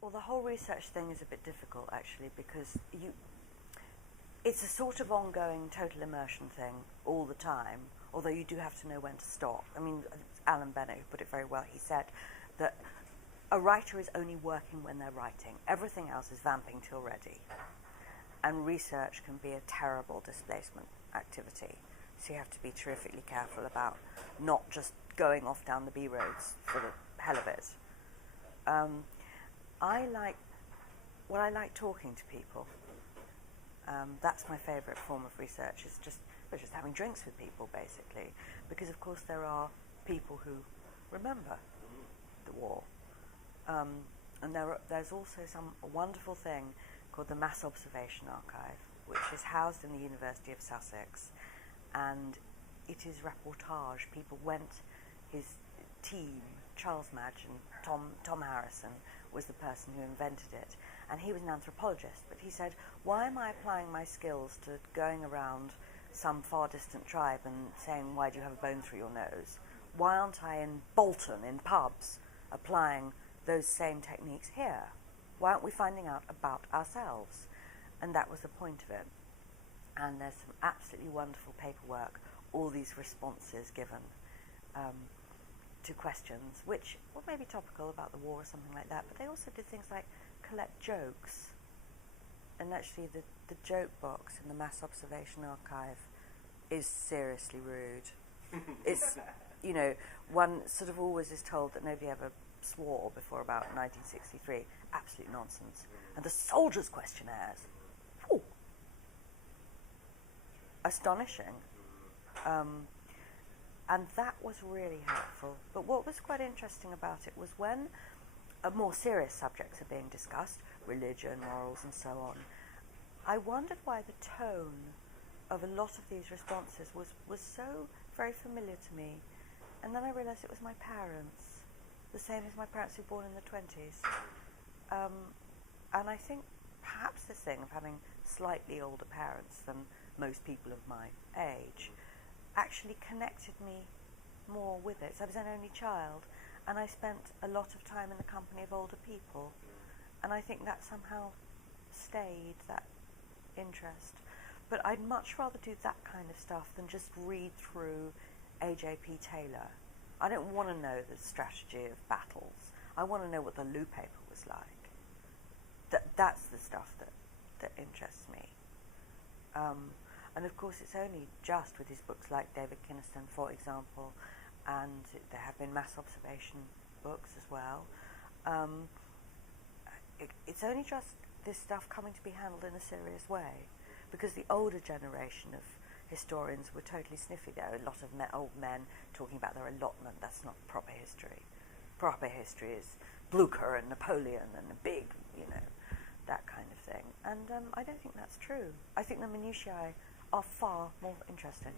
Well, the whole research thing is a bit difficult, actually, because it's a sort of ongoing total immersion thing all the time, although you do have to know when to stop. I mean, Alan Bennett, who put it very well, he said that a writer is only working when they're writing. Everything else is vamping till ready. And research can be a terrible displacement activity. So you have to be terrifically careful about not just going off down the B roads for the hell of it. I like talking to people. That's my favourite form of research, is just having drinks with people, basically. Because, of course, there are people who remember the war. And there's also some wonderful thing called the Mass Observation Archive, which is housed in the University of Sussex. And it is reportage. People went, his team, Charles Madge and Tom Harrison was the person who invented it. And he was an anthropologist, but he said, why am I applying my skills to going around some far distant tribe and saying, why do you have a bone through your nose? Why aren't I in Bolton, in pubs, applying those same techniques here? Why aren't we finding out about ourselves? And that was the point of it. And there's some absolutely wonderful paperwork, all these responses given to questions, which were maybe topical about the war or something like that, but they also did things like collect jokes. And actually the joke box in the Mass Observation Archive is seriously rude. It's, you know, one sort of always is told that nobody ever swore before about 1963. Absolute nonsense. And the Soldiers Questionnaires. Whew. Astonishing. And that was really helpful. But what was quite interesting about it was when more serious subjects are being discussed, religion, morals, and so on, I wondered why the tone of a lot of these responses was so very familiar to me. And then I realised it was my parents, the same as my parents who were born in the 20s. And I think perhaps this thing of having slightly older parents than most people of my age actually connected me more with it. So I was an only child, and I spent a lot of time in the company of older people, and I think that somehow stayed, that interest. But I'd much rather do that kind of stuff than just read through A.J.P. Taylor. I don't want to know the strategy of battles. I want to know what the Loo paper was like. That's the stuff that interests me. And of course it's only just with his books like David Kynaston, for example, and there have been mass observation books as well. It's only just this stuff coming to be handled in a serious way, because the older generation of historians were totally sniffy. There are a lot of old men talking about their allotment. That's not proper history. Proper history is Blucher and Napoleon and a big, that kind of thing. And I don't think that's true. I think the minutiae are far more interesting.